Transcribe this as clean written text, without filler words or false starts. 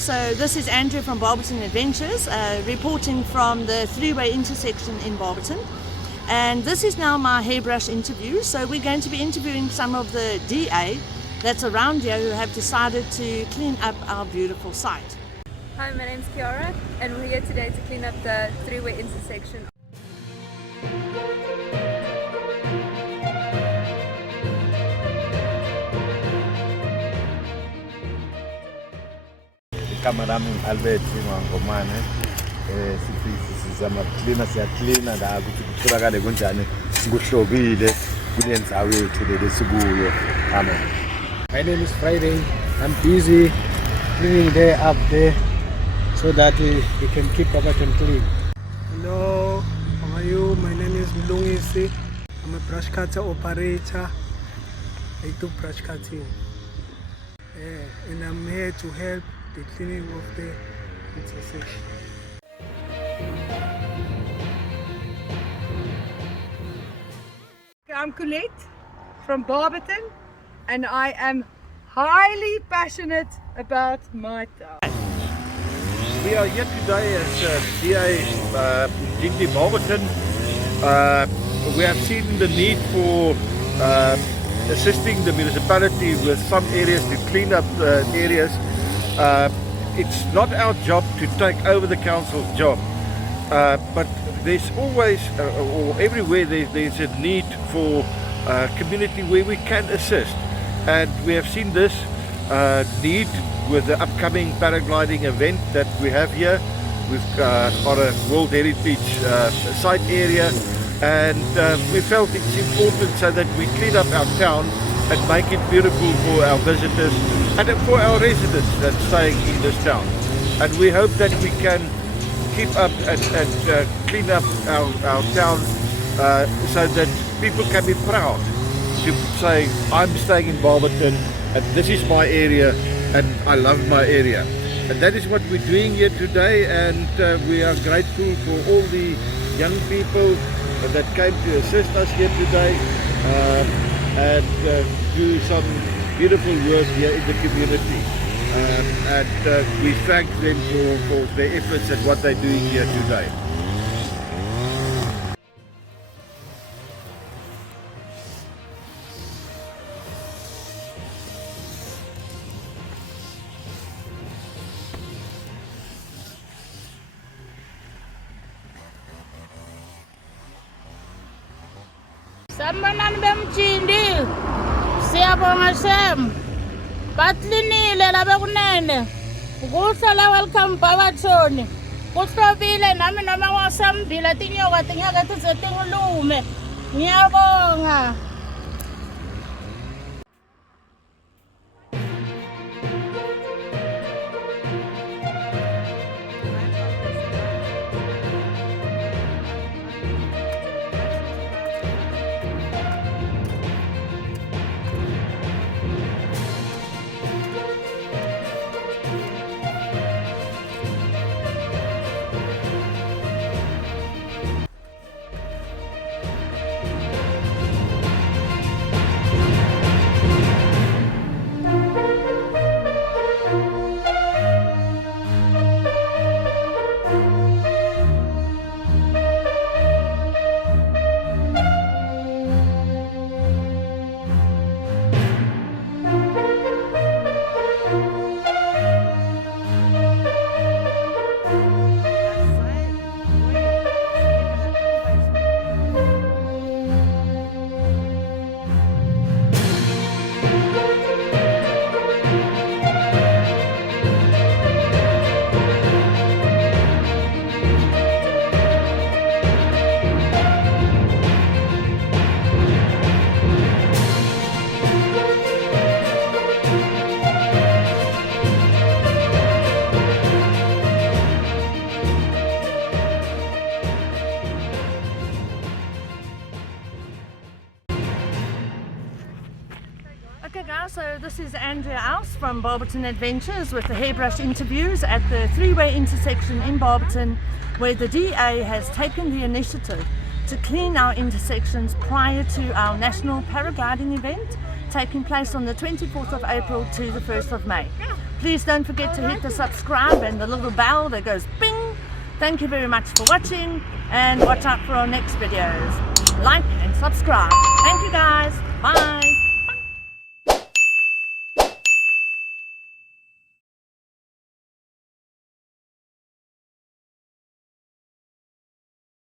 guys, so this is Andrea from Barberton Adventures, reporting from the three-way intersection in Barberton. And this is now my hairbrush interview, so we're going to be interviewing some of the DA that's around here who have decided to clean up our beautiful site. Hi, my name's Kiara and we're here today to clean up the three-way intersection. Kamarami Albert Ngomane sizama cleaner la ukuthi kutholakale kunjani kuhlobile kunendzawo yethu lesikuyo. Amen. My name is Friday. I'm busy cleaning there up there so that we can keep Barberton clean. Hello, how are you? My name is Mlungisi. I'm a brush cutter operator. I do brush cutting. And I'm here to help the cleaning of the intersection. I'm Colette from Barberton and I am highly passionate about my town. We are here today as DA in Barberton. We have seen the need for assisting the municipality with some areas to clean up areas. It's not our job to take over the council's job, but there's always or everywhere there's a need for community where we can assist, and we have seen this need with the upcoming paragliding event that we have here. We've got a World Heritage site area, and we felt it's important so that we clean up our town and make it beautiful for our visitors and for our residents that's staying in this town. And we hope that we can keep up and clean up our town so that people can be proud to say, I'm staying in Barberton and this is my area and I love my area. And that is what we're doing here today, and we are grateful for all the young people that came to assist us here today and do some beautiful work here in the community. And we thank them for their efforts and what they're doing here today. Sanibonani bemjindi, siyabonga Shem, baklinile la bekunene, kuhle la welcome Barberton, kuhlobile nami noma wasambila tinyoka tingeke tize tingulume, ngiyabonga. Okay guys, so this is Andrea Ouse from Barberton Adventures with the hairbrush interviews at the three-way intersection in Barberton, where the DA has taken the initiative to clean our intersections prior to our national paragliding event taking place on the 24th of April to the 1st of May. Please don't forget to hit the subscribe and the little bell that goes ping. Thank you very much for watching, and watch out for our next videos. Like and subscribe. Thank you guys. Bye.